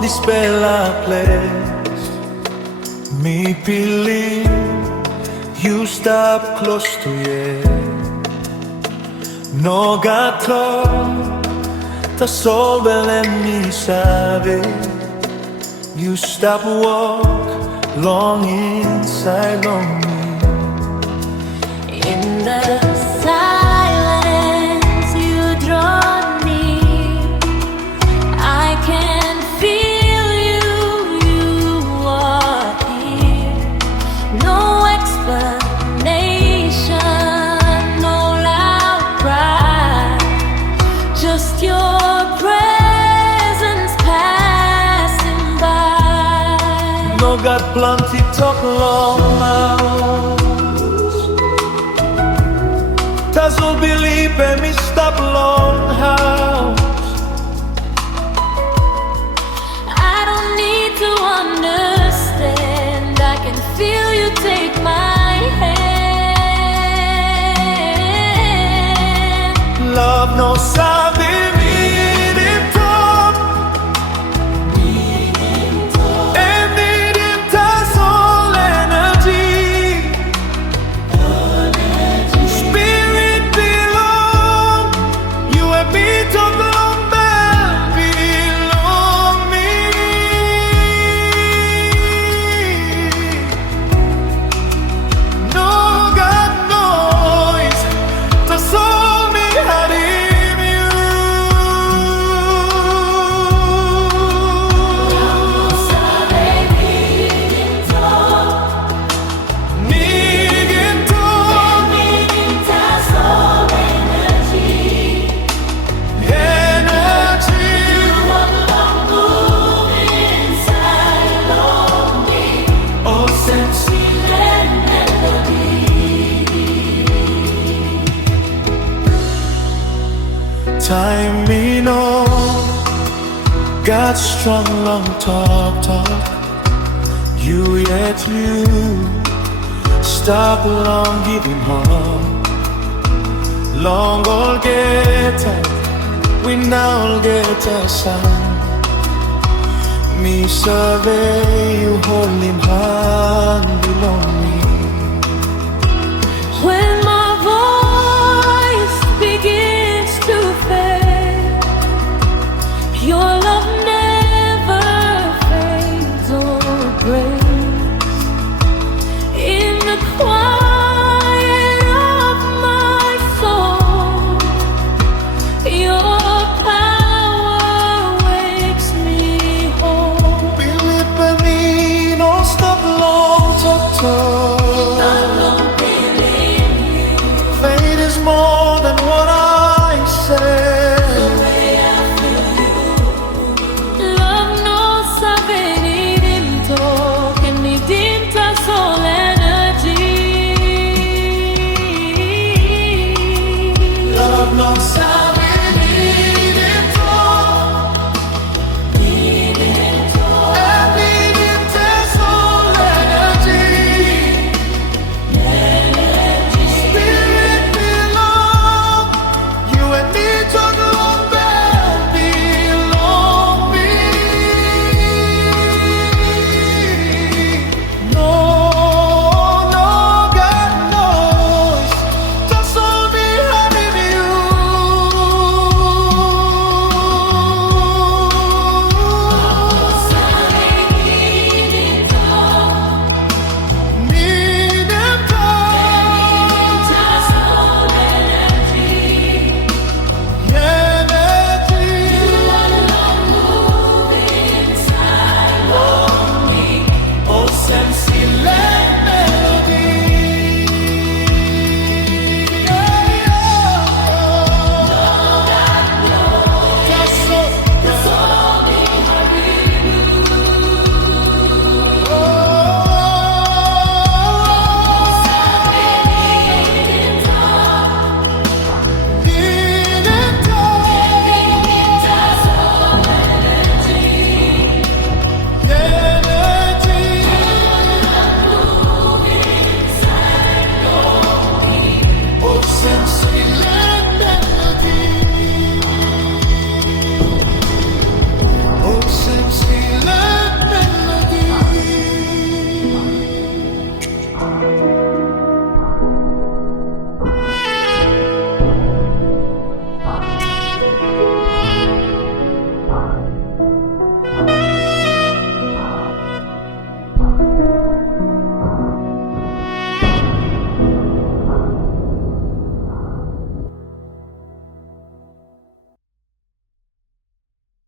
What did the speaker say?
on this bella place. Me believe you stop close to you. No gato, tasol me savei. You stop walk long inside on me. In the silence you draw me. I can feel you, you are here. No explanation, no loud cry, just your presence passing by. No got plenty talk long hours. Tasol believe me stop long house. I don't need to understand. I can feel you take my hand. Love no savei nidim top. And nidim tasol energy. Spirit belong. You and me talk long bell belong me. No God noise. Tasol me harim you. Nidim top. Energy. Oh, sense. Time me know got strong long talk. You yet you stop long giving home. Long all get up, we now get a sound. Me survey you hold him hand below me.